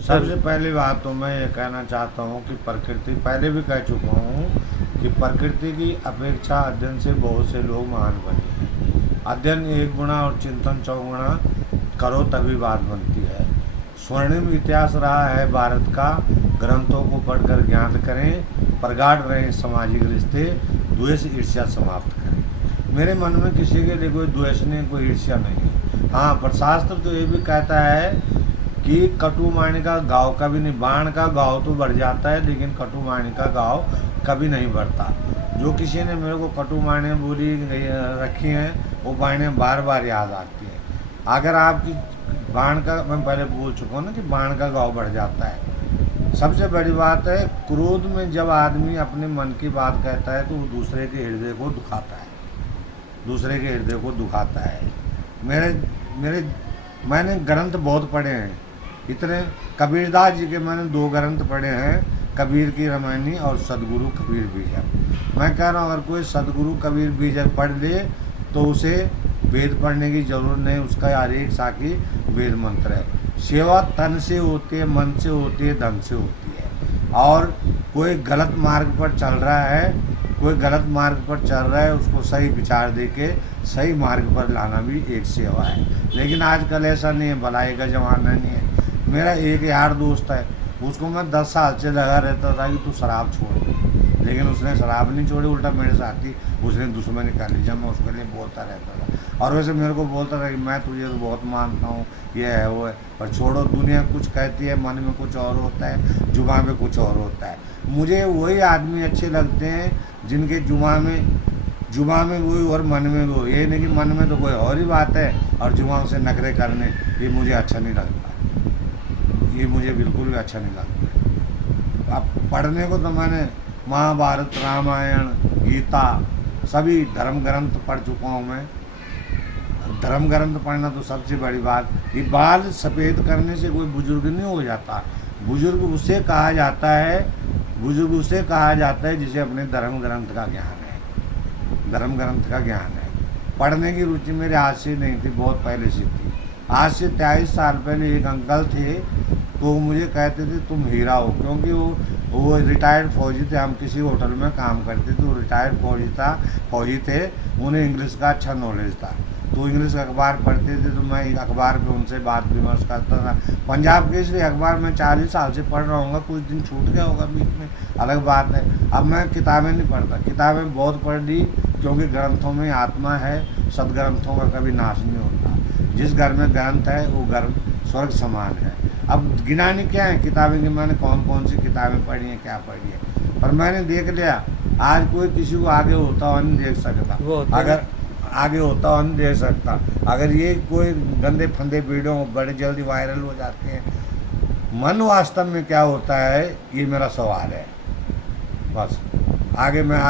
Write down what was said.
सबसे पहली बात तो मैं ये कहना चाहता हूँ कि प्रकृति, पहले भी कह चुका हूँ कि प्रकृति की अपेक्षा अध्ययन से बहुत से लोग महान बने हैं। अध्ययन एक गुना और चिंतन चौगुना करो तभी बात बनती है। स्वर्णिम इतिहास रहा है भारत का, ग्रंथों को पढ़कर ज्ञात करें, प्रगाढ़ रहे सामाजिक रिश्ते, द्वेष ईर्ष्या समाप्त करें। मेरे मन में किसी के लिए कोई द्वेष नहीं, कोई ईर्ष्या नहीं। हाँ, पर शास्त्र तो ये भी कहता है कि कटुवाणी का घाव कभी नहीं, बाण का घाव तो बढ़ जाता है लेकिन कटुवाणी का घाव कभी नहीं बढ़ता। जो किसी ने मेरे को कटुवाणी बोली रखी हैं वो बाणें बार बार याद आती हैं। अगर आपकी बाण का, मैं पहले बोल चुका हूँ ना कि बाण का घाव बढ़ जाता है। सबसे बड़ी बात है, क्रोध में जब आदमी अपने मन की बात कहता है तो वो दूसरे के हृदय को दुखाता है, दूसरे के हृदय को दुखाता है। मेरे मेरे मैंने ग्रंथ बहुत पढ़े हैं, इतने कबीरदास जी के मैंने 2 ग्रंथ पढ़े हैं, कबीर की रामायणी और सदगुरु कबीर बीजक। मैं कह रहा हूँ अगर कोई सदगुरु कबीर बीजक पढ़ ले तो उसे वेद पढ़ने की जरूरत नहीं, उसका हर एक साखी वेद मंत्र है। सेवा तन से होती है, मन से होती है, धन से होती है। और कोई गलत मार्ग पर चल रहा है, कोई गलत मार्ग पर चल रहा है, उसको सही विचार दे के सही मार्ग पर लाना भी एक सेवा है। लेकिन आजकल ऐसा नहीं है, भलाई का जमाना नहीं है। मेरा एक यार दोस्त है, उसको मैं 10 साल से लगा रहता था कि तू शराब छोड़ दे, लेकिन उसने शराब नहीं छोड़ी, उल्टा मेरे साथ ही उसने दुश्मनी कर ली। जब मैं उसके लिए बोलता रहता था और वैसे मेरे को बोलता था कि मैं तुझे तो बहुत मानता हूँ, ये है वो है, पर छोड़ो, दुनिया कुछ कहती है, मन में कुछ और होता है, जुबान में कुछ और होता है। मुझे वही आदमी अच्छे लगते हैं जिनके जुबान में वही और मन में वो। ये नहीं कि मन में तो कोई और ही बात है और जुबान से नखरे करने, ये मुझे अच्छा नहीं लगता, ये मुझे बिल्कुल भी अच्छा नहीं लगता। अब पढ़ने को तो मैंने महाभारत, रामायण, गीता, सभी धर्म ग्रंथ पढ़ चुका हूँ मैं। धर्म ग्रंथ पढ़ना तो सबसे बड़ी बात। ये बाल सफ़ेद करने से कोई बुजुर्ग नहीं हो जाता। बुजुर्ग उसे कहा जाता है, बुजुर्ग उसे कहा जाता है जिसे अपने धर्म ग्रंथ का ज्ञान है, धर्म ग्रंथ का ज्ञान है। पढ़ने की रुचि मेरे आज से नहीं थी, बहुत पहले से थी। आज से 23 साल पहले एक अंकल थे, तो मुझे कहते थे तुम हीरा हो, क्योंकि वो रिटायर्ड फौजी थे। हम किसी होटल में काम करते थे, वो रिटायर्ड फौजी थे, उन्हें इंग्लिश का अच्छा नॉलेज था, तो इंग्लिश अखबार पढ़ते थे। तो मैं अखबार पे उनसे बात विमर्श करता था। पंजाब केसरी अखबार मैं 40 साल से पढ़ रहा हूँ, कुछ दिन छूट गया होगा बीच में, अलग बात है। अब मैं किताबें नहीं पढ़ता, किताबें बहुत पढ़ ली, क्योंकि ग्रंथों में आत्मा है, सदग्रंथों का कभी नाश नहीं होता। जिस घर में ग्रंथ है वो घर स्वर्ग समान है। अब गिनानी क्या है किताबें कि मैंने कौन कौन सी किताबें पढ़ी हैं, क्या पढ़ी है, पर मैंने देख लिया आज कोई किसी को आगे होता हुआ नहीं देख सकता। अगर आगे होता हुआ नहीं देख सकता, अगर ये कोई गंदे फंदे वीडियो बड़े जल्दी वायरल हो जाते हैं। मन वास्तव में क्या होता है, ये मेरा सवाल है। बस आगे मैं